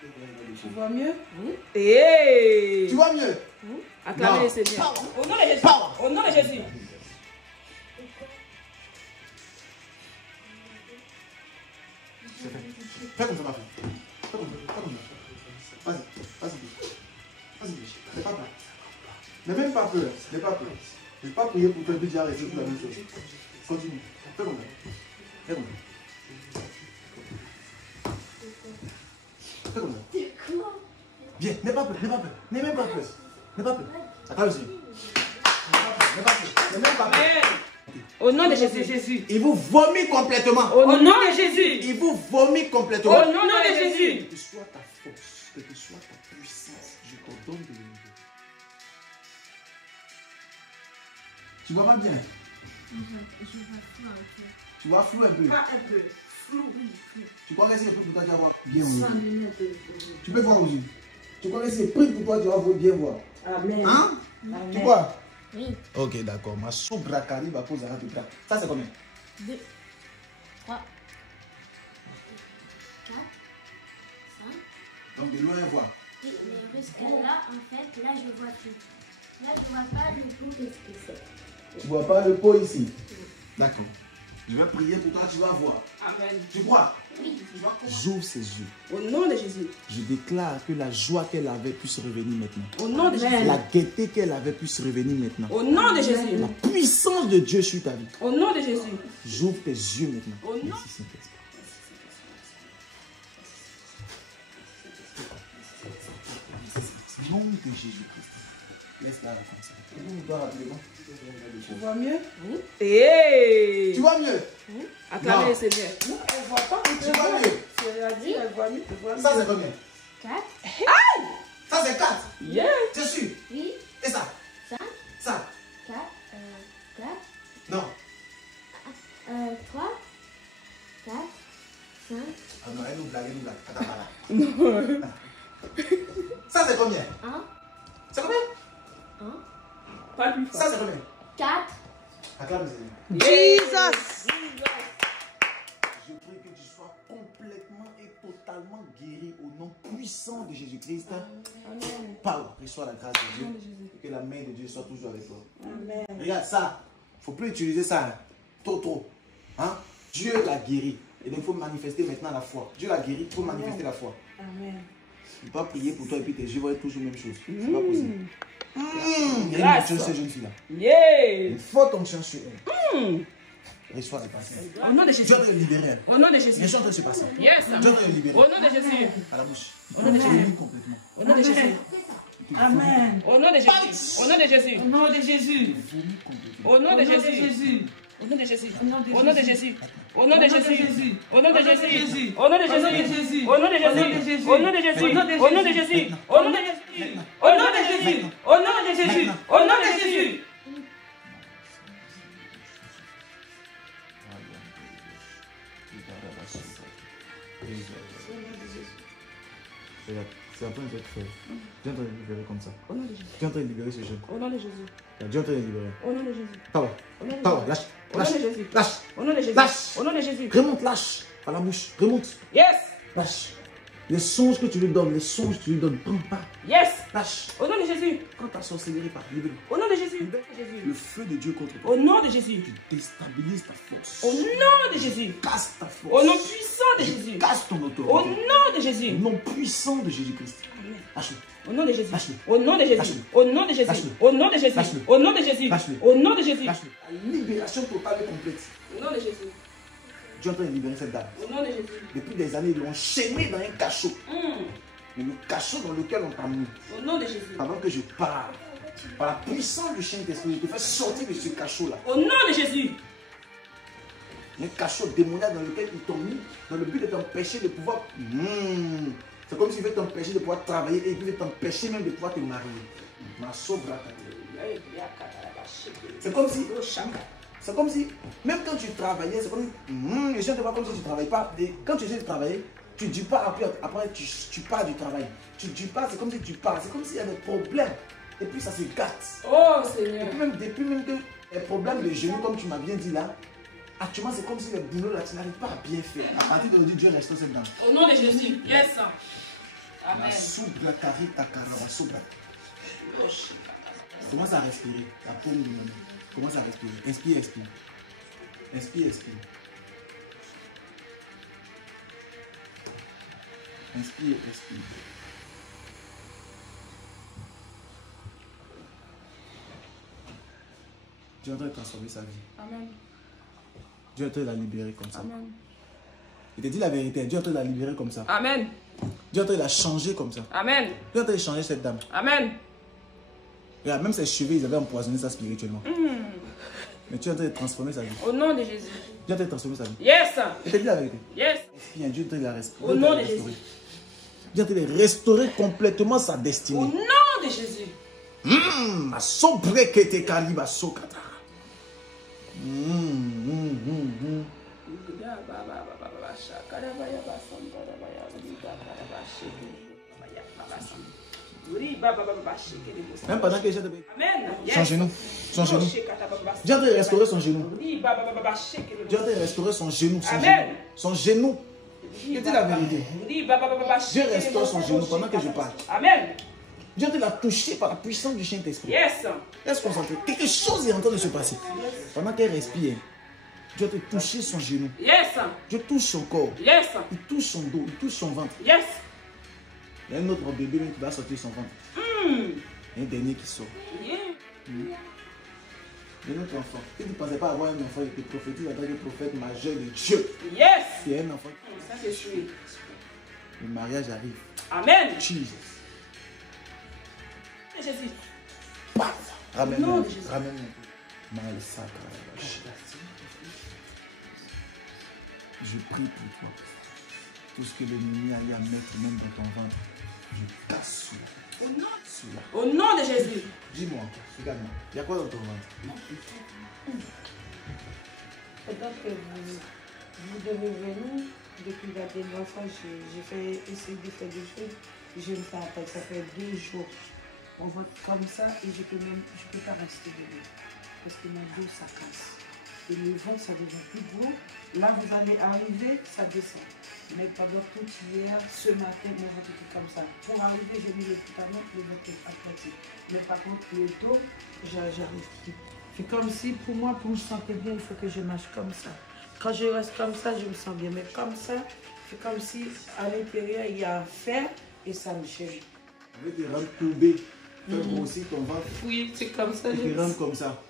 Tu vois mieux? Hey. Tu vois mieux? Acclamez le Seigneur. Au nom de Jésus. Au nom de Jésus. Fais comme ça, ma fille. Fais comme ça. Fais comme ça. Vas-y. Vas-y. N'aie pas peur. N'aie même pas peur. N'aie pas peur. Je ne vais pas prier pour toi et puis tu as resté pour la même chose. Continue. Fais comme ça. Fais comme ça. Fais comme ça. Viens, n'aie pas peur. N'aie même pas peur. N'aie pas peur. Attends aussi. N'aie même pas peur. Au nom de Jésus. Il vous vomit complètement. Au nom de Jésus. Il vous vomit complètement. Au nom de Jésus. Que ce soit ta force, que ce soit ta puissance, je te donne de l'unité. Tu vois pas bien? Je vois flou un peu. Tu vois flou un peu? Pas un peu. Flou, oui. Tu crois que c'est pour toi tu vas voir bien aux Sans yeux? lunettes. Tu peux voir aux yeux? Tu crois que c'est pris pour toi tu vas bien voir? Amen. Hein? Amen. Tu vois? Oui. Ok, d'accord. Ma soubrakari va poser un peu. Ça c'est combien? 2, 3, 4, 5. Donc de loin voir. Oui, mais jusqu'à là, en fait, là je vois tout. Là je vois pas du tout ce que c'est. Tu vois pas le pot ici? D'accord. Je vais prier pour toi, tu vas voir. Amen. Tu crois? Oui. J'ouvre ses yeux. Au nom de Jésus. Je déclare que la joie qu'elle avait puisse revenir maintenant. Au nom de Jésus. La gaieté qu'elle avait puisse revenir maintenant. Au nom de Jésus. La puissance de Dieu sur ta vie. Au nom de Jésus. J'ouvre tes yeux maintenant. Au nom. Merci Saint-Esprit. Nom de Jésus-Christ. Laisse-la comme ça. Tu vois mieux? Hey. Tu vois mieux? Acclamez le Seigneur. Non, elle voit pas. Tu vois mieux? Elle a dit, elle voit mieux. Elle voit mieux. Ça c'est combien? 4. Ça c'est 4. Yeah. Tu es sûr? Oui. Et ça? 5. Ça? 4. 4. Non. 3. 4. 5. Ah non, elle nous blague. Attends, voilà. Ça c'est combien? 1. C'est combien? 1. Pas plus fort. Ça c'est combien? 4. Acclame le Seigneur. Jesus. Je prie que tu sois complètement et totalement guéri au nom puissant de Jésus-Christ. Amen. Parle, reçois la grâce de Dieu. Et que la main de Dieu soit toujours avec toi. Amen. Regarde ça. Il ne faut plus utiliser ça. Hein. Trop. Hein? Dieu l'a guéri. Et donc il faut manifester maintenant la foi. Dieu l'a guéri, il faut manifester la foi. Amen. Je ne peux pas prier pour toi et puis tes yeux vont être toujours la même chose. C'est pas possible. Il y a Grâce. une onction sur cette jeune fille-là. Yeah. Une forte onction sur elle. Reçois la grâce. Au nom de Jésus. Dieu va te libérer. Au nom de Les Jésus. gens sont en train de se passer. Yes. Dieu va te libérer. Au nom de Jésus. À la bouche. Au nom de Jésus. Complètement. Au nom de Jésus. Amen. Au nom de Jésus. Au nom de Jésus. Au nom de Jésus. Au nom de Jésus. Au nom de Jésus. Au nom de Jésus. Au nom de Jésus. Au nom de Jésus. Au nom de Jésus. Au nom de Jésus. Au nom de Jésus. Au nom de Jésus. Au nom de Jésus. Au nom de Jésus. Au nom de Jésus. Au nom de Jésus. C'est en train de être fait. Dieu est en train de libérer comme ça. Au nom de Jésus. Dieu est en train de libérer ce jeune. Au nom de Jésus. Dieu est en train de libérer. Au nom de Jésus. Power. Au nom de Power. Jésus. Lâche. Au nom Lâche. de Jésus. Lâche. Au nom de Jésus. Lâche. Au nom de Jésus. Remonte, lâche. Par la bouche. Remonte. Yes. Lâche. Les songes que tu lui donnes, prends pas. Yes. Lâche. Au nom de Jésus. Quand ta sorcellerie part, libère. Au nom de Jésus. Le feu de Dieu contre toi. Au nom de Jésus. Tu déstabilises ta force. Au nom de Jésus. Casse ta force. Au nom puissant de Jésus. Casse ton Au autorité. nom de Jésus. Au nom puissant de Jésus-Christ. Lâche-le. Au nom de Jésus. Lâche-le. Au nom de Jésus. Lâche-le. Au nom de Jésus. Lâche-le. Au nom de Jésus. Lâche-le. Au nom de Jésus. Lâche-le. Au nom de Jésus. Lâche-le. La libération totale et complète. Au nom de Jésus. Dieu est en train de libérer cette dame. Au nom de Jésus. Depuis des années, ils l'ont enchaîné dans un cachot. Mais le cachot dans lequel on t'a mis, Au nom de Jésus. avant que je parle, par la puissance du Saint-Esprit, je te fais sortir de ce cachot-là. Au nom de Jésus. Un cachot démoniaque dans lequel ils t'ont mis, dans le but de t'empêcher de pouvoir... C'est comme s'ils veulent t'empêcher de pouvoir travailler et ils veulent t'empêcher même de pouvoir te marier. Ma sobra. C'est comme si... C'est comme si, même quand tu travaillais, c'est comme si... les gens te voient comme si tu ne travailles pas. Et quand tu essaies de travailler, tu ne dis pas, après tu pars du travail. Tu ne dis pas, c'est comme si tu pars. C'est comme s'il y a des problèmes. Et puis ça se gâte. Oh Seigneur. Depuis même que les problèmes de genoux, comme tu m'as bien dit là, actuellement c'est comme si le boulot là, tu n'arrives pas à bien faire. À partir d'aujourd'hui, Dieu restaure cette dame. Au nom de Jésus. Yes. Amen. Commence à respirer. La paume du monde. Commence à respirer. Inspire, expire. Inspire, expire. Inspire, expire. Dieu est en train de transformer sa vie. Amen. Dieu est en train de la libérer comme ça. Amen. Il te dit la vérité. Dieu est en train de la libérer comme ça. Amen. Dieu est en train de la changer comme ça. Amen. Dieu est en train de changer cette dame. Amen. Regarde, même ses cheveux, ils avaient empoisonné ça spirituellement. Mais tu es en train de transformer sa vie. Au nom de Jésus. Dieu est en train de transformer sa vie. Yes. Il te dit la vérité. Yes. Respire, Dieu est en train de la restaurer. Au nom de Jésus. Dieu est en train de restaurer complètement sa destinée. Au nom de Jésus. Même pendant que j'étais Amen. son genou. Son genou. Dieu est en train de restaurer son genou. Dieu est en train de restaurer son genou. Son genou. Je dis la vérité. Dieu restaure son genou pendant que je parle. Amen. Dieu te l'a touché par la puissance du Saint-Esprit. Yes. Reste concentré. Quelque chose est en train de se passer. Pendant qu'elle respire, Dieu te touche son genou. Yes. Dieu touche son corps. Yes. Il touche son dos. Il touche son ventre. Yes. Il y a un autre bébé qui va sortir son ventre. Il y a un dernier qui sort. Yeah. Il y a un autre enfant. Si tu ne pensais pas avoir un enfant, il te prophétise en tant que prophète majeur de Dieu. Yes. Il y a un enfant. Ça c'est sûr. Le mariage arrive. Amen. Jesus. Jésus. Ramène-moi. Ramène-moi. Je prie pour toi. Tout ce que l'ennemi a eu à mettre même dans ton ventre, je casse cela. Au nom de Jésus. Dis-moi encore, regarde-moi. Il y a quoi dans ton ventre? Peut-être que vous devez venir. Depuis la dernière fois, j'ai fait essayer de faire des choses. Je ne fais pas. Ça fait 2 jours. On voit comme ça et je peux pas rester dedans. Parce que mon dos, ça casse. Et le ventre, ça devient plus gros. Là, vous allez arriver, ça descend. Mais pendant tout hier, ce matin, mon ventre était comme ça. Pour arriver, j'ai mis l'équipement, le ventre est athlétique. Mais par contre, le dos, j'arrive plus. C'est comme si, pour moi, pour me sentir bien, il faut que je marche comme ça. Quand je reste comme ça, je me sens bien. Mais comme ça, c'est comme si à l'intérieur, il y a un fer et ça me gêne. Je vais te rendre courbé. Fais grossir ton ventre. Oui, c'est comme ça. Je te rendre comme ça.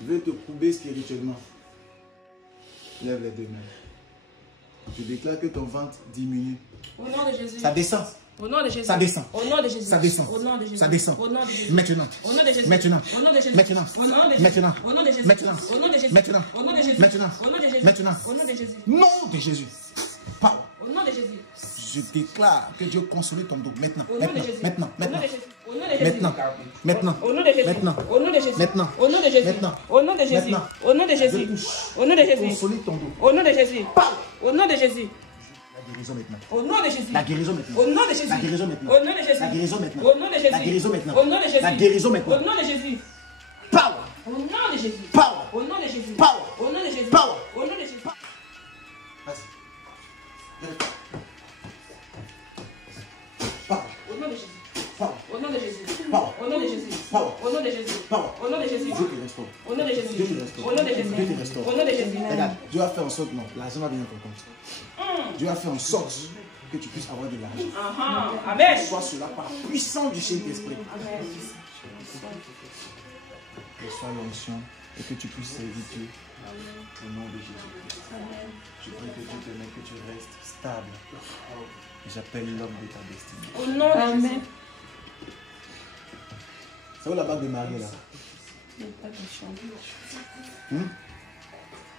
Je vais te courber spirituellement. Lève les 2 mains. Je déclare que ton ventre diminue. Au nom de Jésus. Ça descend. Au nom de Jésus. Ça descend. Au nom de Jésus. Ça descend. Au nom de Jésus. Ça descend. Au nom de Jésus. Maintenant. Au nom de Jésus. Maintenant. Au nom de Jésus. Maintenant. Au nom de Jésus. Maintenant. Au nom de Jésus. Maintenant. Au nom de Jésus. Maintenant. Au nom de Jésus. Maintenant. Au nom de Jésus. Maintenant. Au nom de Jésus. Nom de Jésus. Power. Au nom de Jésus. Je déclare que Dieu consolide ton dos maintenant. Au nom de Jésus. Maintenant. Au nom Maintenant. de Jésus. Au nom de Jésus. Maintenant. Maintenant. Au nom de Jésus. Maintenant. Au nom de Jésus. Maintenant. Au nom de Jésus. Maintenant. Au nom de Jésus. Maintenant. Au nom de Je Jésus. touche. Au nom de Jésus. Consolide ton dos. Au nom de Jésus. Au nom de Jésus. La guérison maintenant. Au nom de Jésus. La guérison maintenant. Au nom de Jésus. La guérison maintenant. Au nom de Jésus. La guérison maintenant. Au nom de Jésus. La guérison maintenant. Au nom de Jésus. La guérison maintenant. Au nom de Jésus. Power. Au nom de Jésus. Power. Au nom de Jésus. Power. Au nom de Jésus. Power. Au nom de Jésus. Vas-y. Power. Au nom de Jésus. Power. Au nom de Jésus. Power. Au nom de Jésus. Power. Au nom de Jésus. Power. Au nom de Jésus. Dieu te restaure. Au nom de Jésus. Dieu te restaure. Au nom de Jésus. Dieu te restaure. Au nom de Jésus. Regarde, Dieu a fait en sorte, non, l'argent va venir dans ton compte. Dieu a fait en sorte que tu puisses avoir de l'argent. Amen. Sois cela par la puissance du Saint-Esprit. Reçois l'onction et que tu puisses servir Dieu au nom de Jésus. Je prie que Dieu te mette, que tu restes stable. Et j'appelle l'homme de ta destinée. Au nom de Jésus. C'est où la bague de mariée là?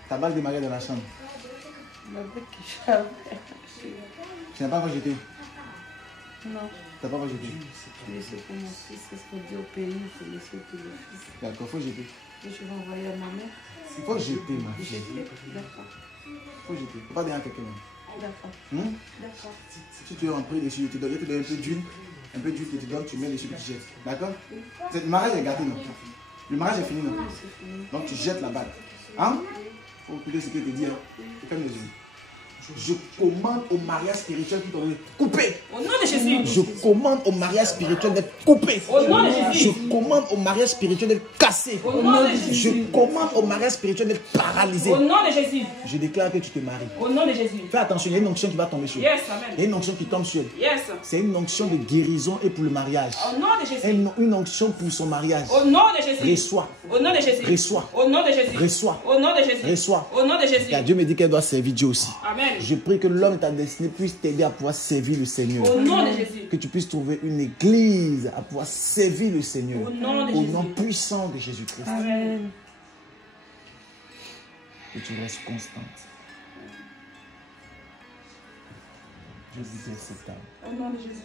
Ta bague de mariée dans la chambre. La bague qui chante. Tu n'as pas encore jeté? Non. Tu n'as pas encore jeté? Je laisse pour mon fils. Qu'est-ce qu'on dit au pays? Il faut laisser pour le fils. D'accord, il faut jeter. Et je vais envoyer à ma mère. Il faut jeter, ma fille. Jeter. D'accord. Il faut jeter. Il ne faut pas donner à quelqu'un. D'accord. D'accord. Si tu es en prix dessus, je te donne un peu d'huile. Un peu d'huile que tu donnes, tu mets dessus et tu jettes. D'accord? Le mariage est gâté, non? Le mariage est fini, non? Donc tu jettes la bague. Hein? Il faut écouter ce qu'il te dit. Hein? Ferme les yeux. Je commande au mariage spirituel qui t'ont donné coupé. Au nom de Jésus. Je commande au mariage spirituel d'être coupé. Au nom de Jésus. Je commande au mariage spirituel d'être cassé. Au nom de Jésus. Je commande au mariage spirituel d'être paralysé. Au nom de Jésus. Je déclare que tu te maries. Au nom de Jésus. Fais attention, il y a une onction qui va tomber sur. Yes, amen. Il y a une onction qui tombe sur. Yes. C'est une onction de guérison et pour le mariage. Au nom de Jésus. Une onction pour son mariage. Au nom de Jésus. Reçois. Au nom de Jésus. Reçois. Au nom de Jésus. Reçois. Au nom de Jésus. Reçois. Au nom de Jésus. Car Dieu me dit qu'elle doit servir Dieu aussi. Amen. Je prie que l'homme de ta destinée puisse t'aider à pouvoir servir le Seigneur. Au nom de Jésus. Que tu puisses trouver une église à pouvoir servir le Seigneur. Au nom de Au Jésus. nom puissant de Jésus-Christ. Amen. Que tu restes constante. Je vous dis acceptable. Au nom de Jésus.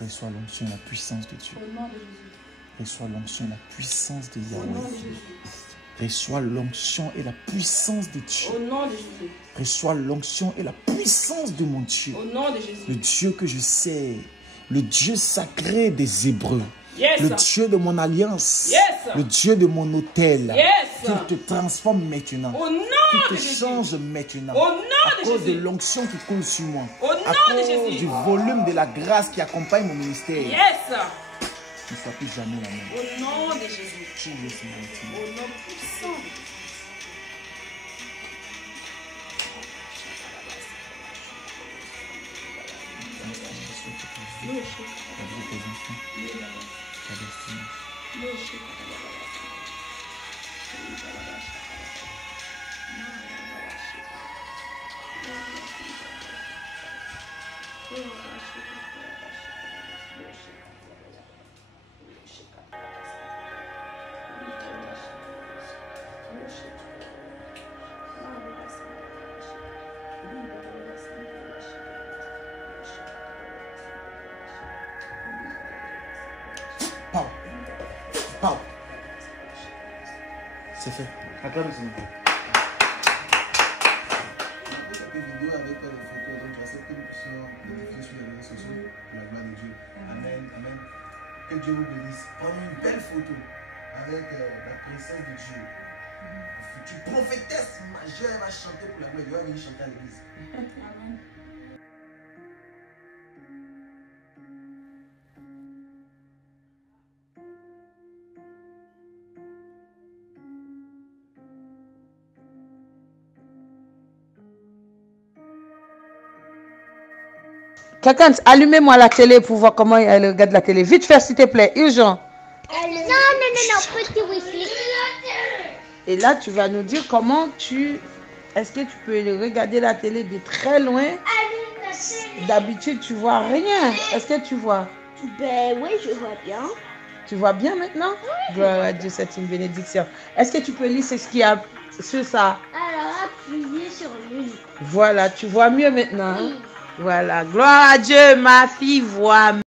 Reçois l'onction et la puissance de Dieu. Au nom de Jésus. Reçois l'onction et la puissance de Au nom de Yahweh. Jésus. Reçois l'onction et la puissance de Dieu. Au nom de Jésus. Reçois l'onction et la puissance de mon Dieu. Au nom de Le Jésus. Dieu que je sais. Le Dieu sacré des Hébreux. Yes. Le Dieu de mon alliance. Yes. Le Dieu de mon hôtel. Yes. Qu'il te transforme maintenant. Au nom Qu'il de te Jésus. change maintenant. Au nom À de cause de Jésus. l'onction qui coule sur moi. Au À nom de cause Jésus. du volume de la grâce qui accompagne mon ministère. Yes. Ne sois plus jamais la même. Au nom de Jésus. Jesus mighty name. Au nom puissant de Jésus. Pow. Pow. C'est fait. Acclame le Seigneur. Cette vidéo avec pas de photos, donc j'accepte que nous puissions l'édifier sur les réseaux sociaux pour la gloire de Dieu. Amen. Amen. Que Dieu vous bénisse. Prenez une belle photo avec la présence de Dieu. La future prophétesse majeure va chanter pour la gloire de Dieu. Elle va venir chanter à l'église. Amen. Quelqu'un, allumez-moi la télé pour voir comment elle regarde la télé. Vite faire, s'il te plaît, urgent. Non, petit Wesley. Et là, tu vas nous dire comment tu... Est-ce que tu peux regarder la télé de très loin? D'habitude, tu vois rien. Est-ce que tu vois? Ben oui, je vois bien. Tu vois bien maintenant? Gloire à Dieu, c'est une bénédiction. Est-ce que tu peux lire ce qu'il y a sur ça? Alors, appuyez sur lui. Voilà, tu vois mieux maintenant. Hein? Voilà, gloire à Dieu, ma fille voit mieux.